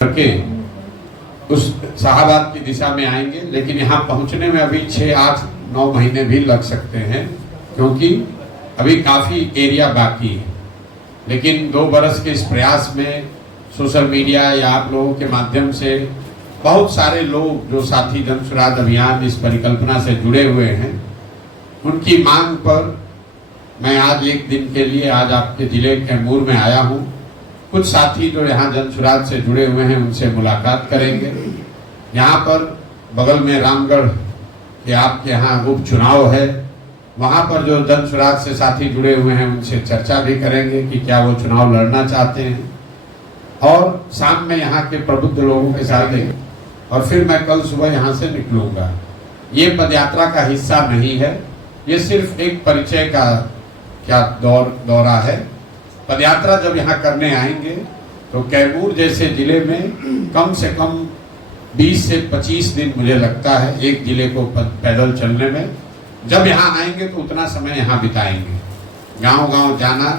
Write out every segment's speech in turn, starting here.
करके उस शाहाबाद की दिशा में आएंगे, लेकिन यहाँ पहुँचने में अभी 6, 8, 9 महीने भी लग सकते हैं, क्योंकि अभी काफ़ी एरिया बाकी है। लेकिन 2 बरस के इस प्रयास में सोशल मीडिया या आप लोगों के माध्यम से बहुत सारे लोग जो साथी जन स्वराज अभियान इस परिकल्पना से जुड़े हुए हैं, उनकी मांग पर मैं आज एक दिन के लिए आज आपके जिले कैमूर में आया हूँ। कुछ साथी जो यहाँ जन स्वराज से जुड़े हुए हैं उनसे मुलाकात करेंगे। यहाँ पर बगल में रामगढ़ के आपके यहाँ उपचुनाव है, वहाँ पर जो जन स्वराज से साथी जुड़े हुए हैं उनसे चर्चा भी करेंगे कि क्या वो चुनाव लड़ना चाहते हैं, और शाम में यहाँ के प्रबुद्ध लोगों के साथ देंगे और फिर मैं कल सुबह यहाँ से निकलूंगा। ये पदयात्रा का हिस्सा नहीं है, ये सिर्फ एक परिचय का दौरा है। पदयात्रा जब यहाँ करने आएंगे तो कैमूर जैसे जिले में कम से कम 20 से 25 दिन मुझे लगता है एक जिले को पैदल चलने में। जब यहाँ आएंगे तो उतना समय यहाँ बिताएंगे, गांव-गांव जाना,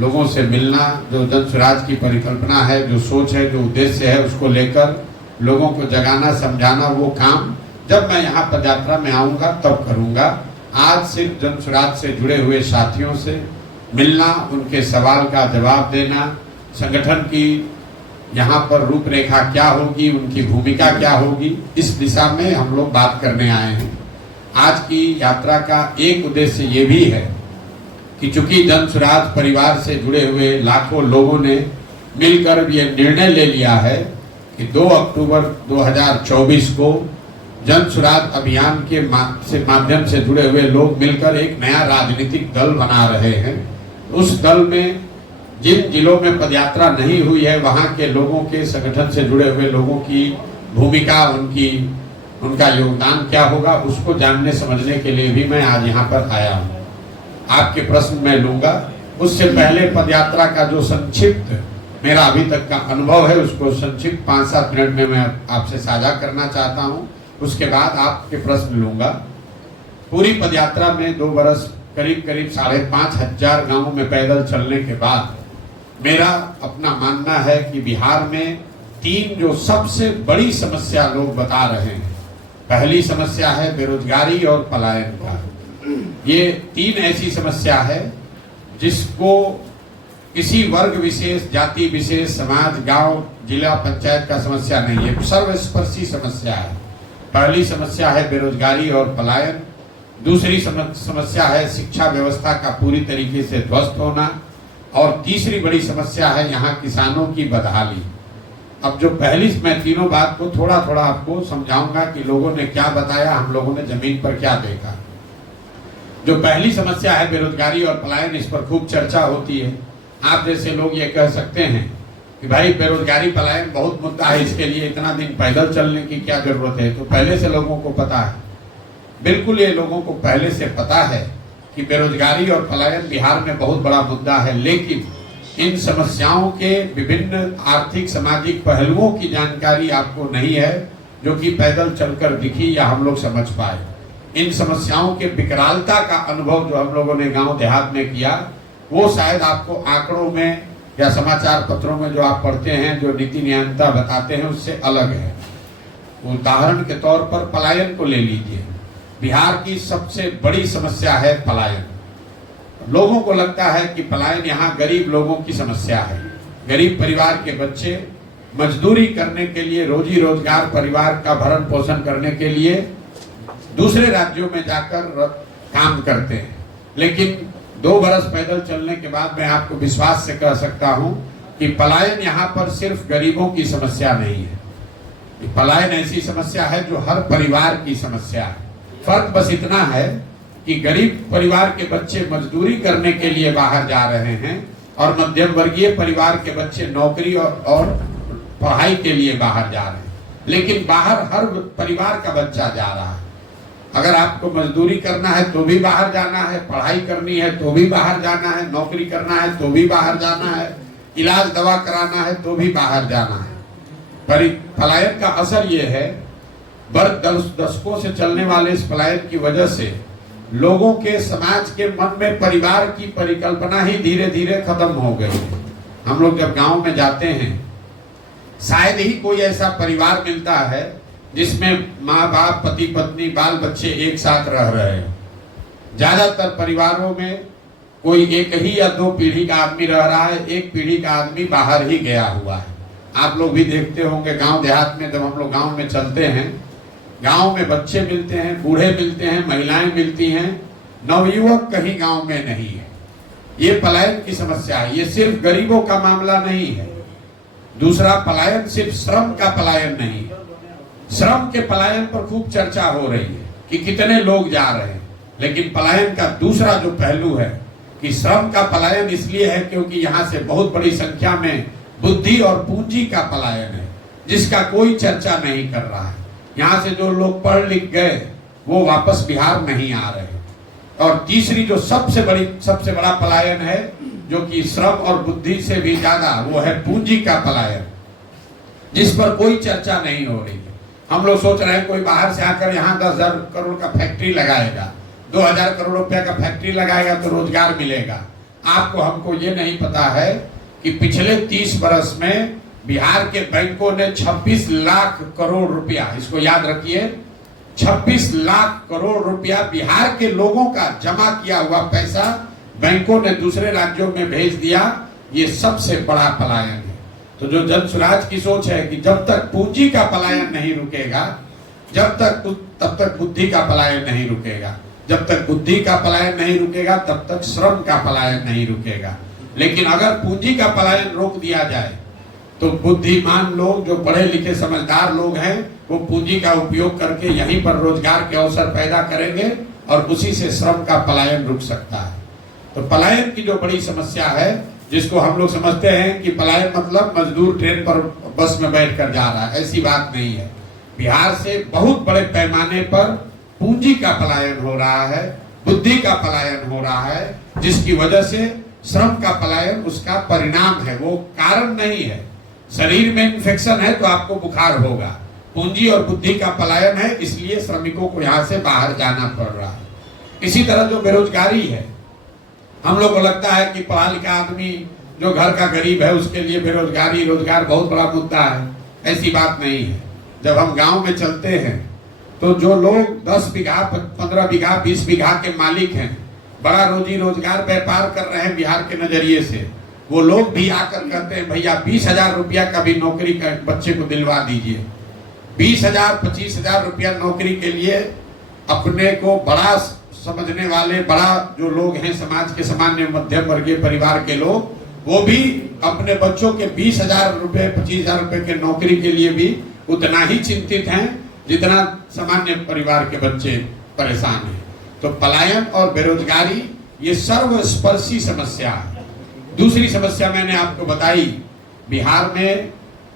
लोगों से मिलना, जो जन स्वराज की परिकल्पना है, जो सोच है, जो उद्देश्य है, उसको लेकर लोगों को जगाना, समझाना, वो काम जब मैं यहाँ पदयात्रा में आऊँगा तब करूँगा। आज सिर्फ जन स्वराज से जुड़े हुए साथियों से मिलना, उनके सवाल का जवाब देना, संगठन की यहाँ पर रूपरेखा क्या होगी, उनकी भूमिका क्या होगी, इस दिशा में हम लोग बात करने आए हैं। आज की यात्रा का एक उद्देश्य ये भी है कि चूंकि जन स्वराज परिवार से जुड़े हुए लाखों लोगों ने मिलकर ये निर्णय ले लिया है कि 2 अक्टूबर 2024 को जन स्वराज अभियान के माध्यम से जुड़े हुए लोग मिलकर एक नया राजनीतिक दल बना रहे हैं। उस दल में जिन जिलों में पदयात्रा नहीं हुई है, वहाँ के लोगों के, संगठन से जुड़े हुए लोगों की भूमिका, उनका योगदान क्या होगा, उसको जानने समझने के लिए भी मैं आज यहाँ पर आया हूँ। आपके प्रश्न मैं लूँगा, उससे पहले पदयात्रा का जो संक्षिप्त मेरा अभी तक का अनुभव है उसको संक्षिप्त 5-7 मिनट में मैं आपसे साझा करना चाहता हूँ। उसके बाद आपके प्रश्न लूँगा। पूरी पदयात्रा में 2 बरस करीब 5,500 गांवों में पैदल चलने के बाद मेरा अपना मानना है कि बिहार में 3 जो सबसे बड़ी समस्या लोग बता रहे हैं। पहली समस्या है बेरोजगारी और पलायन का। ये 3 ऐसी समस्या है जिसको किसी वर्ग विशेष, जाति विशेष, समाज, गांव, जिला, पंचायत का समस्या नहीं है, सर्वस्पर्शी समस्या है। पहली समस्या है बेरोजगारी और पलायन। दूसरी समस्या है शिक्षा व्यवस्था का पूरी तरीके से ध्वस्त होना, और तीसरी बड़ी समस्या है यहाँ किसानों की बदहाली। अब जो पहली, मैं तीनों बात को थोड़ा थोड़ा आपको समझाऊंगा कि लोगों ने क्या बताया, हम लोगों ने जमीन पर क्या देखा। जो पहली समस्या है बेरोजगारी और पलायन, इस पर खूब चर्चा होती है। आप जैसे लोग ये कह सकते हैं कि भाई बेरोजगारी पलायन बहुत मुद्दा है, इसके लिए इतना दिन पैदल चलने की क्या जरूरत है। तो पहले से लोगों को पता है, बिल्कुल ये लोगों को पहले से पता है कि बेरोजगारी और पलायन बिहार में बहुत बड़ा मुद्दा है। लेकिन इन समस्याओं के विभिन्न आर्थिक सामाजिक पहलुओं की जानकारी आपको नहीं है, जो कि पैदल चलकर दिखी या हम लोग समझ पाए। इन समस्याओं के विकरालता का अनुभव जो हम लोगों ने गांव देहात में किया, वो शायद आपको आंकड़ों में या समाचार पत्रों में जो आप पढ़ते हैं, जो नीति नियंता बताते हैं, उससे अलग है। उदाहरण के तौर पर पलायन को ले लीजिए। बिहार की सबसे बड़ी समस्या है पलायन। लोगों को लगता है कि पलायन यहाँ गरीब लोगों की समस्या है। गरीब परिवार के बच्चे मजदूरी करने के लिए, रोजी रोजगार, परिवार का भरण पोषण करने के लिए दूसरे राज्यों में जाकर काम करते हैं। लेकिन 2 बरस पैदल चलने के बाद मैं आपको विश्वास से कह सकता हूं कि पलायन यहाँ पर सिर्फ गरीबों की समस्या नहीं है। पलायन ऐसी समस्या है जो हर परिवार की समस्या है। फर्क बस इतना है कि गरीब परिवार के बच्चे मजदूरी करने के लिए बाहर जा रहे हैं, और मध्यम वर्गीय परिवार के बच्चे नौकरी और पढ़ाई के लिए बाहर जा रहे हैं। लेकिन बाहर हर परिवार का बच्चा जा रहा है। अगर आपको मजदूरी करना है तो भी बाहर जाना है, पढ़ाई करनी है तो भी बाहर जाना है, नौकरी करना है तो भी बाहर जाना है, इलाज दवा कराना है तो भी बाहर जाना है। पलायन का असर ये है, दशकों से चलने वाले इस पलायन की वजह से लोगों के, समाज के मन में परिवार की परिकल्पना ही धीरे धीरे खत्म हो गई है। हम लोग जब गांव में जाते हैं, शायद ही कोई ऐसा परिवार मिलता है जिसमें माँ बाप, पति पत्नी, बाल बच्चे एक साथ रह रहे हो। ज्यादातर परिवारों में कोई एक ही या दो पीढ़ी का आदमी रह रहा है, एक पीढ़ी का आदमी बाहर ही गया हुआ है। आप लोग भी देखते होंगे गांव देहात में, जब हम लोग गांव में चलते हैं, गांव में बच्चे मिलते हैं, बूढ़े मिलते हैं, महिलाएं मिलती हैं, नवयुवक कहीं गांव में नहीं है। ये पलायन की समस्या है। ये सिर्फ गरीबों का मामला नहीं है। दूसरा, पलायन सिर्फ श्रम का पलायन नहीं है। श्रम के पलायन पर खूब चर्चा हो रही है कि कितने लोग जा रहे हैं, लेकिन पलायन का दूसरा जो पहलू है कि श्रम का पलायन इसलिए है क्योंकि यहाँ से बहुत बड़ी संख्या में बुद्धि और पूंजी का पलायन है, जिसका कोई चर्चा नहीं कर रहा है। यहाँ से जो लोग पढ़ लिख गए वो वापस बिहार नहीं आ रहे। और तीसरी जो सबसे बड़ा पलायन है, जो कि श्रम और बुद्धि से भी ज्यादा, वो है पूंजी का पलायन, जिस पर कोई चर्चा नहीं हो रही है। हम लोग सोच रहे हैं कोई बाहर से आकर यहाँ 10,000 करोड़ का फैक्ट्री लगाएगा, 2,000 करोड़ रुपया का फैक्ट्री लगाएगा तो रोजगार मिलेगा। आपको हमको ये नहीं पता है कि पिछले 30 वर्ष में बिहार के बैंकों ने 26 लाख करोड़ रुपया, इसको याद रखिए, 26 लाख करोड़ रुपया बिहार के लोगों का जमा किया हुआ पैसा बैंकों ने दूसरे राज्यों में भेज दिया। ये सबसे बड़ा पलायन है। तो जो जन स्वराज की सोच है कि जब तक पूंजी का पलायन नहीं रुकेगा, तब तक बुद्धि का पलायन नहीं रुकेगा, जब तक बुद्धि का पलायन नहीं रुकेगा तब तक श्रम का पलायन नहीं रुकेगा। लेकिन अगर पूंजी का पलायन रोक दिया जाए तो बुद्धिमान लोग, जो पढ़े लिखे समझदार लोग हैं, वो पूंजी का उपयोग करके यहीं पर रोजगार के अवसर पैदा करेंगे और उसी से श्रम का पलायन रुक सकता है। तो पलायन की जो बड़ी समस्या है, जिसको हम लोग समझते हैं कि पलायन मतलब मजदूर ट्रेन पर बस में बैठ कर जा रहा है, ऐसी बात नहीं है। बिहार से बहुत बड़े पैमाने पर पूंजी का पलायन हो रहा है, बुद्धि का पलायन हो रहा है, जिसकी वजह से श्रम का पलायन उसका परिणाम है, वो कारण नहीं है। शरीर में इन्फेक्शन है तो आपको बुखार होगा। पूंजी और बुद्धि का पलायन है, इसलिए श्रमिकों को यहाँ से बाहर जाना पड़ रहा है। इसी तरह जो बेरोजगारी है, हम लोग को लगता है कि पढ़ा लिखा आदमी जो घर का गरीब है उसके लिए बेरोजगारी, रोजगार बहुत बड़ा मुद्दा है। ऐसी बात नहीं है। जब हम गांव में चलते हैं तो जो लोग 10 बीघा, 15 बीघा, 20 बीघा के मालिक हैं, बड़ा रोजी रोजगार व्यापार कर रहे हैं बिहार के नजरिए से, वो लोग भी आकर कहते हैं भैया 20,000 रुपया का भी नौकरी का बच्चे को दिलवा दीजिए। 20,000, 25,000 रुपया नौकरी के लिए अपने को बड़ा समझने वाले, बड़ा जो लोग हैं समाज के सामान्य मध्यम वर्गीय परिवार के लोग, वो भी अपने बच्चों के 20,000 रुपये, 25,000 रुपये के नौकरी के लिए भी उतना ही चिंतित हैं जितना सामान्य परिवार के बच्चे परेशान हैं। तो पलायन और बेरोजगारी ये सर्वस्पर्शी समस्या है। दूसरी समस्या मैंने आपको बताई, बिहार में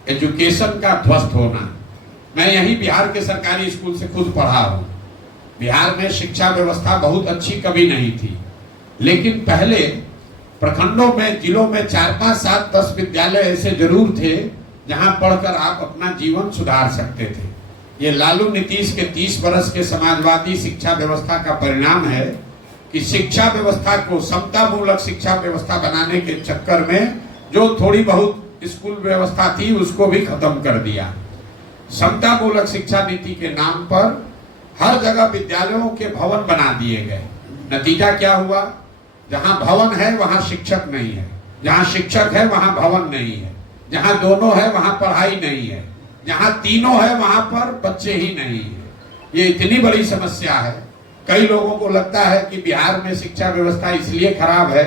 एजुकेशन का ध्वस्त होना। मैं यही बिहार के सरकारी स्कूल से खुद पढ़ा हूँ। बिहार में शिक्षा व्यवस्था बहुत अच्छी कभी नहीं थी, लेकिन पहले प्रखंडों में, जिलों में 4, 5, 7, 10 विद्यालय ऐसे जरूर थे जहां पढ़कर आप अपना जीवन सुधार सकते थे। ये लालू नीतीश के 30 वर्ष के समाजवादी शिक्षा व्यवस्था का परिणाम है कि शिक्षा व्यवस्था को समतामूलक शिक्षा व्यवस्था बनाने के चक्कर में जो थोड़ी बहुत स्कूल व्यवस्था थी उसको भी खत्म कर दिया। समतामूलक शिक्षा नीति के नाम पर हर जगह विद्यालयों के भवन बना दिए गए। नतीजा क्या हुआ? जहां भवन है वहां शिक्षक नहीं है, जहां शिक्षक है वहां भवन नहीं है, जहां दोनों है वहां पढ़ाई नहीं है, जहां तीनों है वहां पर बच्चे ही नहीं है। ये इतनी बड़ी समस्या है। कई लोगों को लगता है कि बिहार में शिक्षा व्यवस्था इसलिए खराब है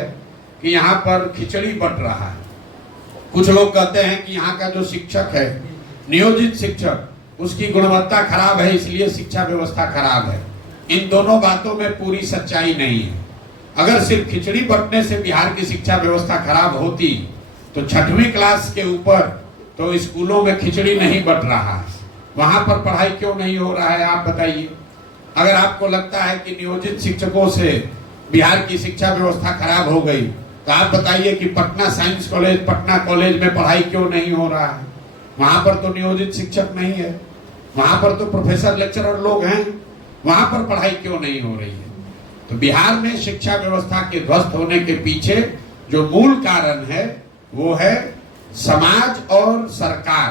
कि यहाँ पर खिचड़ी बट रहा है। कुछ लोग कहते हैं कि यहाँ का जो शिक्षक है, नियोजित शिक्षक, उसकी गुणवत्ता खराब है इसलिए शिक्षा व्यवस्था खराब है। इन दोनों बातों में पूरी सच्चाई नहीं है। अगर सिर्फ खिचड़ी बंटने से बिहार की शिक्षा व्यवस्था खराब होती तो 6वीं क्लास के ऊपर तो स्कूलों में खिचड़ी नहीं बट रहा है, वहां पर पढ़ाई क्यों नहीं हो रहा है? आप बताइए। अगर आपको लगता है कि नियोजित शिक्षकों से बिहार की शिक्षा व्यवस्था खराब हो गई तो आप बताइए कि Patna science college, Patna college में पढ़ाई क्यों नहीं हो रहा है? वहां पर तो नियोजित शिक्षक नहीं है, वहां पर तो प्रोफेसर लेक्चरर लोग हैं, वहां पर पढ़ाई क्यों नहीं हो रही है? तो बिहार में शिक्षा व्यवस्था के ध्वस्त होने के पीछे जो मूल कारण है वो है समाज और सरकार,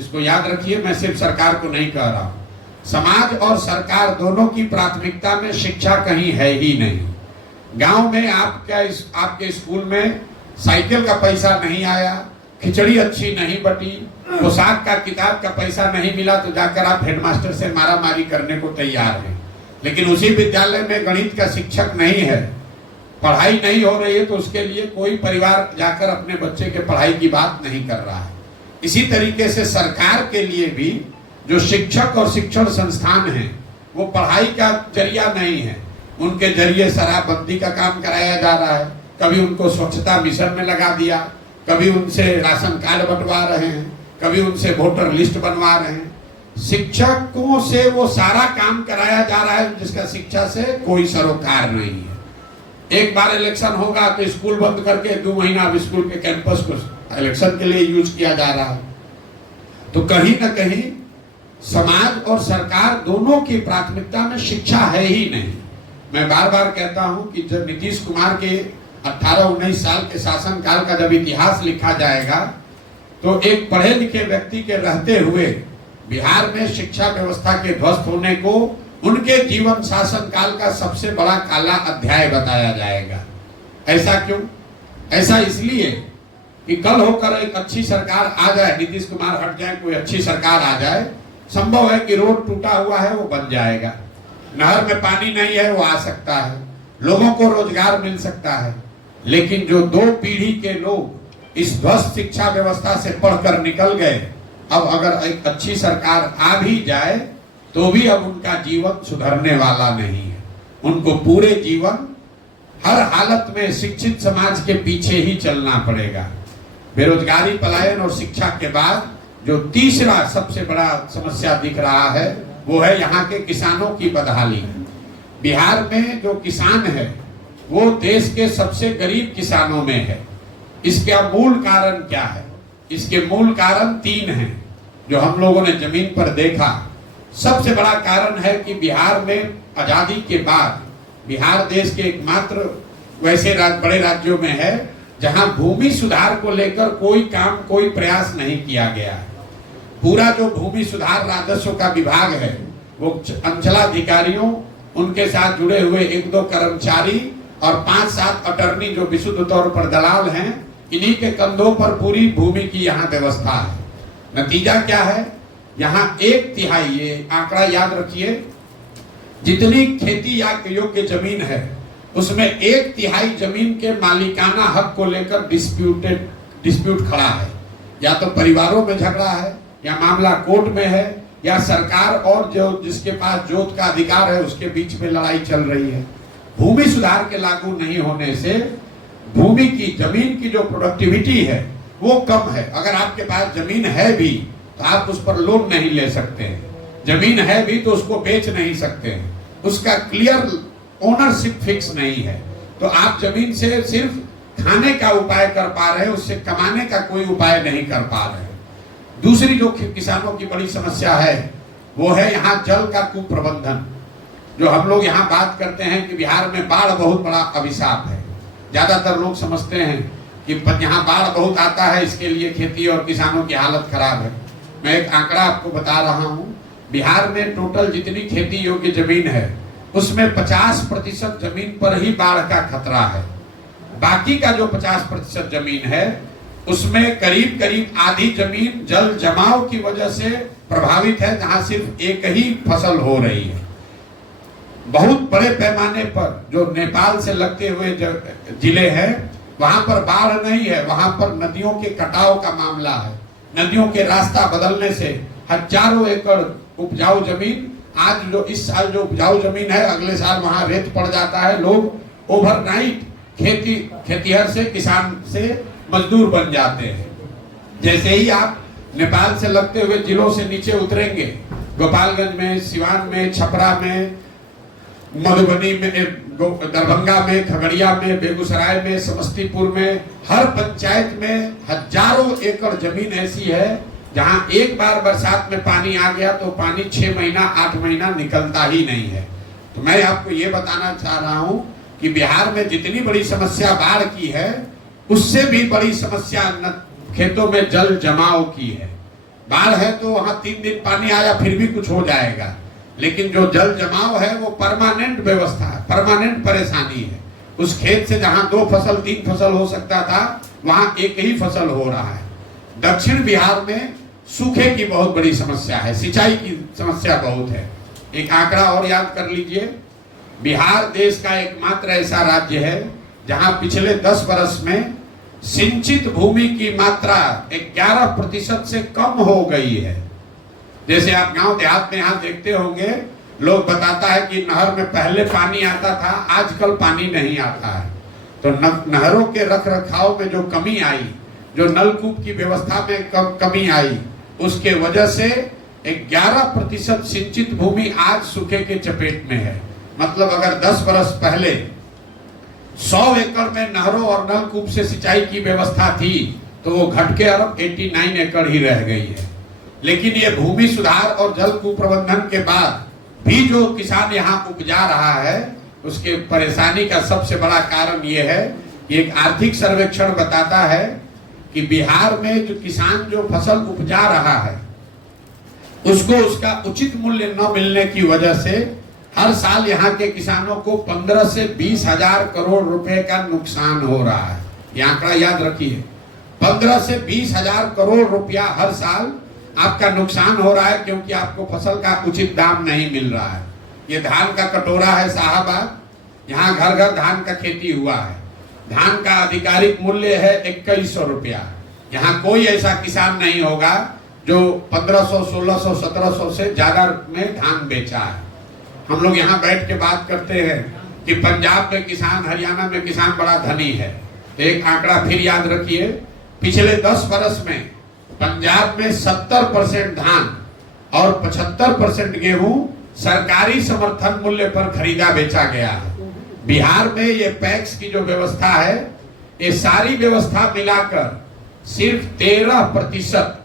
इसको याद रखिए, मैं सिर्फ सरकार को नहीं कह रहा हूं, समाज और सरकार दोनों की प्राथमिकता में शिक्षा कहीं है ही नहीं। गांव में आपके स्कूल में साइकिल का पैसा नहीं आया, खिचड़ी अच्छी नहीं बटी, पोशाक का किताब का पैसा नहीं मिला, तो जाकर आप हेडमास्टर से मारामारी करने को तैयार हैं। लेकिन उसी विद्यालय में गणित का शिक्षक नहीं है, पढ़ाई नहीं हो रही है, तो उसके लिए कोई परिवार जाकर अपने बच्चे के पढ़ाई की बात नहीं कर रहा है। इसी तरीके से सरकार के लिए भी जो शिक्षक और शिक्षण संस्थान हैं, वो पढ़ाई का जरिया नहीं है। उनके जरिए शराबबंदी का काम कराया जा रहा है, कभी उनको स्वच्छता मिशन में लगा दिया, कभी उनसे राशन कार्ड बंटवा रहे हैं, कभी उनसे वोटर लिस्ट बनवा रहे हैं। शिक्षकों से वो सारा काम कराया जा रहा है जिसका शिक्षा से कोई सरोकार नहीं है। एक बार इलेक्शन होगा तो स्कूल बंद करके 2 महीना अब स्कूल के कैंपस को इलेक्शन के लिए यूज किया जा रहा है। तो कहीं ना कहीं समाज और सरकार दोनों की प्राथमिकता में शिक्षा है ही नहीं। मैं बार बार कहता हूं कि जब नीतीश कुमार के 18-19 साल के शासनकाल का जब इतिहास लिखा जाएगा, तो एक पढ़े लिखे व्यक्ति के रहते हुए बिहार में शिक्षा व्यवस्था के ध्वस्त होने को उनके जीवन शासन काल का सबसे बड़ा काला अध्याय बताया जाएगा। ऐसा क्यों? ऐसा इसलिए कि कल होकर एक अच्छी सरकार आ जाए, नीतीश कुमार हट जाए, कोई अच्छी सरकार आ जाए, संभव है कि रोड टूटा हुआ है वो बन जाएगा, नहर में पानी नहीं है वो आ सकता है, लोगों को रोजगार मिल सकता है। लेकिन जो 2 पीढ़ी के लोग इस ध्वस्त शिक्षा व्यवस्था से पढ़कर निकल गए, अब अगर एक अच्छी सरकार आ भी जाए तो भी अब उनका जीवन सुधरने वाला नहीं है। उनको पूरे जीवन हर हालत में शिक्षित समाज के पीछे ही चलना पड़ेगा। बेरोजगारी, पलायन और शिक्षा के बाद जो तीसरा सबसे बड़ा समस्या दिख रहा है वो है यहाँ के किसानों की बदहाली। बिहार में जो किसान है वो देश के सबसे गरीब किसानों में है। इसका मूल कारण क्या है? इसके मूल कारण 3 हैं जो हम लोगों ने जमीन पर देखा। सबसे बड़ा कारण है कि बिहार में आजादी के बाद बिहार देश के एकमात्र वैसे बड़े राज्यों में है जहां भूमि सुधार को लेकर कोई काम, कोई प्रयास नहीं किया गया है। पूरा जो भूमि सुधार राजस्व का विभाग है वो अंचलाधिकारियों, उनके साथ जुड़े हुए 1-2 कर्मचारी और 5-7 अटर्नी जो विशुद्ध तौर पर दलाल हैं, इन्हीं के कंधों पर पूरी भूमि की यहाँ व्यवस्था है। नतीजा क्या है? यहाँ 1/3, ये आंकड़ा याद रखिए, जितनी खेती या योग्य जमीन है उसमें 1/3 जमीन के मालिकाना हक को लेकर डिस्प्यूट खड़ा है। या तो परिवारों में झगड़ा है, या मामला कोर्ट में है, या सरकार और जो जिसके पास जोत का अधिकार है उसके बीच में लड़ाई चल रही है। भूमि सुधार के लागू नहीं होने से भूमि की, जमीन की जो प्रोडक्टिविटी है वो कम है। अगर आपके पास जमीन है भी तो आप उस पर लोन नहीं ले सकते हैं, जमीन है भी तो उसको बेच नहीं सकते हैं, उसका क्लियर ओनरशिप फिक्स नहीं है। तो आप जमीन से सिर्फ खाने का उपाय कर पा रहे हैं, उससे कमाने का कोई उपाय नहीं कर पा रहे हैं। दूसरी जो किसानों की बड़ी समस्या है वो है यहाँ जल का कुप्रबंधन। जो हम लोग यहाँ बात करते हैं कि बिहार में बाढ़ बहुत बड़ा अभिशाप है, ज्यादातर लोग समझते हैं कि यहाँ बाढ़ बहुत आता है, इसके लिए खेती और किसानों की हालत खराब है। मैं एक आंकड़ा आपको बता रहा हूँ, बिहार में टोटल जितनी खेती योग्य जमीन है उसमें 50% जमीन पर ही बाढ़ का खतरा है। बाकी का जो 50% जमीन है उसमें करीब करीब आधी जमीन जल जमाव की वजह से प्रभावित है, जहां सिर्फ एक ही फसल हो रही है। बहुत बड़े पैमाने पर जो नेपाल से लगते हुए जिले हैं वहां पर बाढ़ नहीं है, वहां पर नदियों के कटाव का मामला है। नदियों के रास्ता बदलने से हजारों एकड़ उपजाऊ जमीन, आज जो इस साल जो उपजाऊ जमीन है अगले साल वहां रेत पड़ जाता है। लोग ओवरनाइट खेतीहर से, किसान से मजदूर बन जाते हैं। जैसे ही आप नेपाल से लगते हुए जिलों से नीचे उतरेंगे, गोपालगंज में, सिवान में, छपरा में, मधुबनी में, दरभंगा में, खगड़िया में, बेगूसराय में, समस्तीपुर में, हर पंचायत में हजारों एकड़ जमीन ऐसी है जहां एक बार बरसात में पानी आ गया तो पानी 6 महीना 8 महीना निकलता ही नहीं है। तो मैं आपको ये बताना चाह रहा हूं कि बिहार में जितनी बड़ी समस्या बाढ़ की है उससे भी बड़ी समस्या खेतों में जल जमाव की है। बाढ़ है तो वहां 3 दिन पानी आया फिर भी कुछ हो जाएगा, लेकिन जो जल जमाव है वो परमानेंट व्यवस्था है, परमानेंट परेशानी है। उस खेत से जहां 2 फसल 3 फसल हो सकता था वहां एक ही फसल हो रहा है। दक्षिण बिहार में सूखे की बहुत बड़ी समस्या है, सिंचाई की समस्या बहुत है। एक आंकड़ा और याद कर लीजिए, बिहार देश का एकमात्र ऐसा राज्य है जहां पिछले 10 वर्ष में सिंचित भूमि की मात्रा 11% से कम हो गई है। जैसे आप गांव देहात में यहाँ देखते होंगे, लोग बताता है कि नहर में पहले पानी आता था, आजकल पानी नहीं आता है। तो नहरों के रख रखाव में जो कमी आई, जो नलकूप की व्यवस्था में कमी आई, उसके वजह से 11% सिंचित भूमि आज सूखे के चपेट में है। मतलब अगर 10 वर्ष पहले 100 एकड़ में नहरों और नलकूप से सिंचाई की व्यवस्था थी तो वो घट के अब 89 एकड़ ही रह गई है। लेकिन ये भूमि सुधार और जल कुप्रबंधन के बाद भी जो किसान यहाँ उपजा रहा है, उसके परेशानी का सबसे बड़ा कारण ये है कि एक आर्थिक सर्वेक्षण बताता है कि बिहार में जो किसान जो फसल उपजा रहा है उसको उसका उचित मूल्य न मिलने की वजह से हर साल यहाँ के किसानों को 15 से 20 हजार करोड़ रुपए का नुकसान हो रहा है। ये आंकड़ा याद रखिए, 15 से 20 हजार करोड़ रुपया हर साल आपका नुकसान हो रहा है, क्योंकि आपको फसल का उचित दाम नहीं मिल रहा है। ये धान का कटोरा है साहबाद, यहाँ घर घर धान का खेती हुआ है। धान का आधिकारिक मूल्य है 2100 रुपया। यहाँ कोई ऐसा किसान नहीं होगा जो 1500, 1600, 1700 से ज्यादा में धान बेचा है। हम लोग यहाँ बैठ के बात करते हैं कि पंजाब में किसान, हरियाणा में किसान बड़ा धनी है। एक आंकड़ा फिर याद रखिए, पिछले 10 वर्ष में पंजाब में 70% धान और 75% गेहूं सरकारी समर्थन मूल्य पर खरीदा बेचा गया है। बिहार में ये पैक्स की जो व्यवस्था है, ये सारी व्यवस्था मिलाकर सिर्फ 13%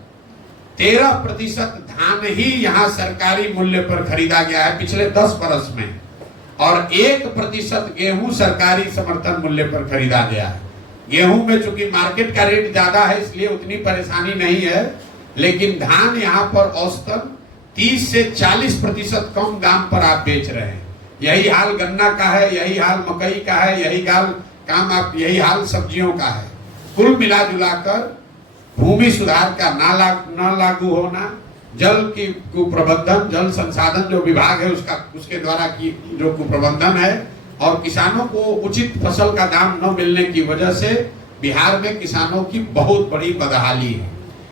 धान ही यहाँ सरकारी मूल्य पर खरीदा गया है पिछले 10 वर्ष में, और 1% गेहूं सरकारी समर्थन मूल्य पर खरीदा गया है। गेहूं में चूंकि मार्केट का रेट ज्यादा है इसलिए उतनी परेशानी नहीं है, लेकिन धान यहाँ पर औसतन 30 से 40% कम दाम पर आप बेच रहे हैं। यही हाल गन्ना का है, यही हाल मकई का है, यही हाल सब्जियों का है। कुल मिला जुलाकर भूमि सुधार का न लागू होना, जल की कुप्रबंधन, जल संसाधन जो विभाग है उसके द्वारा की जो कुप्रबंधन है, और किसानों को उचित फसल का दाम न मिलने की वजह से बिहार में किसानों की बहुत बड़ी बदहाली है।